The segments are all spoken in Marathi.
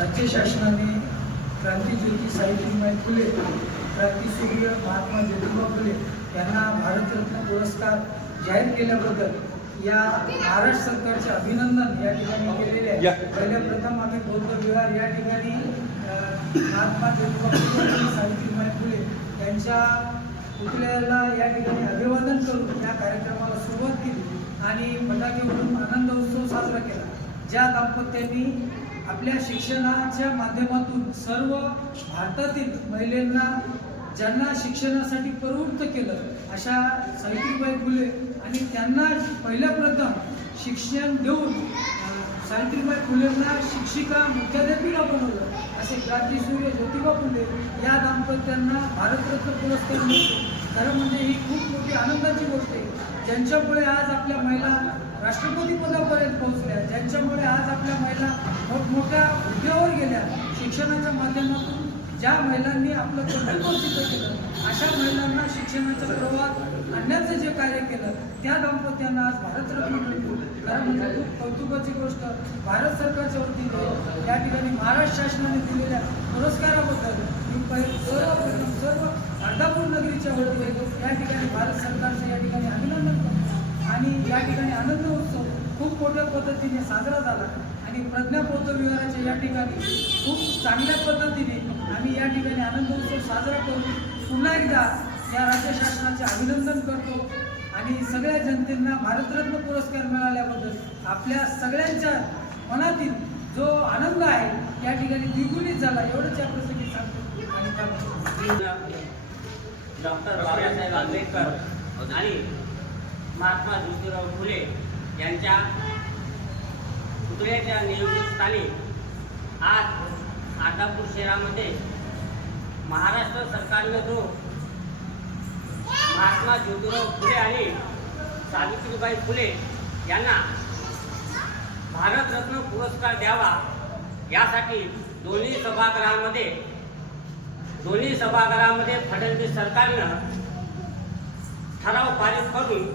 राज्य शासनाने क्रांतीज्योती सावित्रीबाई फुले क्रांतीसूर्य महात्मा ज्योतिबा फुले यांना भारतरत्न पुरस्कार जाहीर केल्याबद्दल या महाराष्ट्र सरकारचे अभिनंदन या ठिकाणी केलेले. आहे पहिल्या प्रथम आम्ही बौद्ध विहार या ठिकाणी महात्मा ज्योतिबा फुले आणि सावित्रीबाई फुले यांच्या पुतळ्याला या ठिकाणी अभिवादन करून या कार्यक्रमाला सुरुवात केली आणि फटाके उडून आनंद उत्सव साजरा केला ज्या दाम्पत्यांनी आपल्या शिक्षणाच्या माध्यमातून सर्व भारतातील महिलांना ज्यांना शिक्षणासाठी प्रवृत्त केलं अशा सावित्रीबाई फुले आणि त्यांना पहिल्या प्रथम शिक्षण देऊन सावित्रीबाई फुलेंना शिक्षिका मुख्याध्यापिका बनवलं. असे क्रांतीसूर्य ज्योतिबा फुले या दाम्पत्यांना भारतरत्न पुरस्कार मिळतो. खरं म्हणजे ही खूप मोठी आनंदाची गोष्ट आहे. ज्यांच्यामुळे आज आपल्या महिला राष्ट्रपती पदापर्यंत पोहोचल्या. ज्यांच्यामुळे आज आपल्या महिला मोठमोठ्या हुद्द्यावर गेल्या. शिक्षणाच्या माध्यमातून ज्या महिलांनी आपलं कर्तृत्व सिद्ध केलं अशा महिलांना शिक्षणाच्या प्रवाहात आणण्याचं जे कार्य केलं त्या दाम्पत्यांना आज भारतरत्न मिळतो कारण म्हणजे खूप कौतुकाची गोष्ट. भारत सरकारच्या वतीने या ठिकाणी महाराष्ट्र शासनाने दिलेल्या पुरस्काराबद्दल मी पहिले सर्वप्रथम सर्व अर्धापूर नगरीच्या वतीने या ठिकाणी भारत सरकारचं या ठिकाणी अभिनंदन करतो. आणि या ठिकाणी आनंद उत्सव खूप मोठ्या पद्धतीने साजरा झाला. आणि प्रज्ञा विहाराच्या या ठिकाणी खूप चांगल्या पद्धतीने आम्ही या ठिकाणी आनंद उत्सव साजरा करून पुन्हा एकदा या राज्य शासनाचे अभिनंदन करतो. आणि सगळ्या जनतेंना भारतरत्न पुरस्कार मिळाल्याबद्दल आपल्या सगळ्यांच्या मनातील जो आनंद आहे या ठिकाणी द्विगुणित झाला. एवढंच या प्रसंगी सांगतो. आणि डॉक्टर बाबासाहेब आंबेडकर आणि महात्मा ज्योतिराव फुले यांच्या पुतळ्याच्या नियोजित स्थानी आज आदापूर शहरामध्ये महाराष्ट्र सरकारनं जो महात्मा ज्योतिराव फुले आणि सावित्रीबाई फुले यांना भारतरत्न पुरस्कार द्यावा यासाठी दोन्ही सभागृहामध्ये दोन्ही सभागृहामध्ये फडणवीस सरकारनं ठराव पारित करून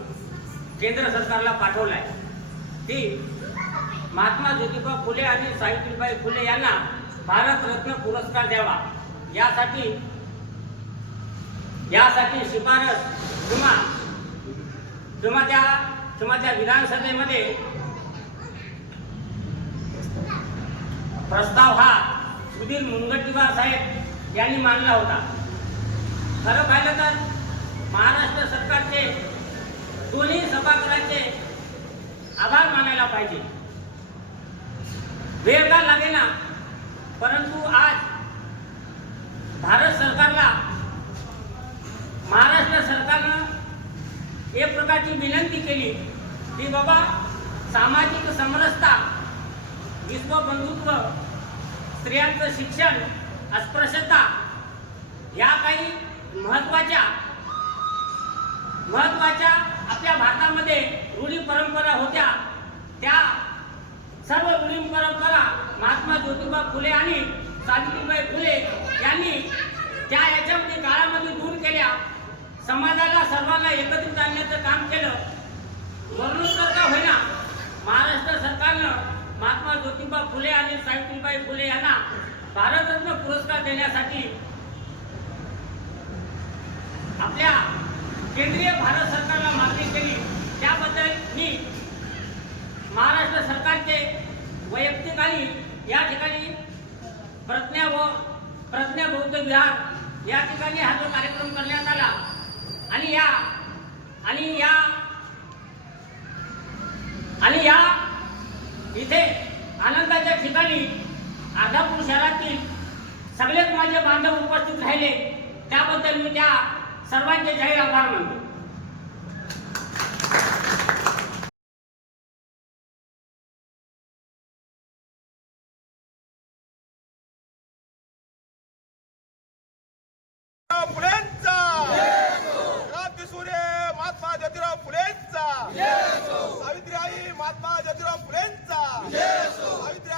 केंद्र सरकारला पाठवलाय. ती महात्मा ज्योतिबा फुले आणि सावित्रीबाई फुले यांना भारतरत्न पुरस्कार द्यावा. यासाठी यासाठी शिफारस किंवा किंवा त्या किंवा त्या विधानसभेमध्ये प्रस्ताव हा सुधीर मुनगंटीवार साहेब यांनी मांडला होता. खरं पाहिलं तर महाराष्ट्र सरकारचे दोन्ही सभागृहाचे आभार मानायला पाहिजे. वेळ का लागेना परंतु आज भारत सरकारला महाराष्ट्र सरकारनं एक प्रकारची विनंती केली की बाबा सामाजिक समरसता विश्वबंधुत्व स्त्रियांचं शिक्षण अस्पृश्यता या काही महत्त्वाच्या महत्त्वाच्या आपल्या भारतामध्ये रूढी परंपरा होत्या. त्या सर्व रूढी परंपरा महात्मा ज्योतिबा फुले आणि सावित्रीबाई फुले यांनी त्या याच्यामध्ये काळामध्ये दूर केल्या. समाजाला सर्वांना एकत्रित आणण्याचं काम केलं. वर्णोत्तर का होईना महाराष्ट्र सरकारनं महात्मा ज्योतिबा फुले आणि सावित्रीबाई फुले यांना भारतरत्न पुरस्कार देण्यासाठी आपल्या केंद्रीय भारत सरकार मागणी केली त्याबद्दल मी महाराष्ट्र सरकारचे वैयक्तिक आणि या ठिकाणी प्रज्ञा व प्रज्ञा बौद्ध विहार या ठिकाणी हा जो कार्यक्रम करण्यात आला. आणि या आणि या आणि या इथे आनंदाच्या ठिकाणी अर्धापूर शहरातील सगळेच माझे बांधव उपस्थित राहिले. त्याबद्दल मी त्या सर्वांचे जाहीर आभार मानतो. सावित्रीबाई महात्मा ज्योतिराव फुलेंचा. सावित्री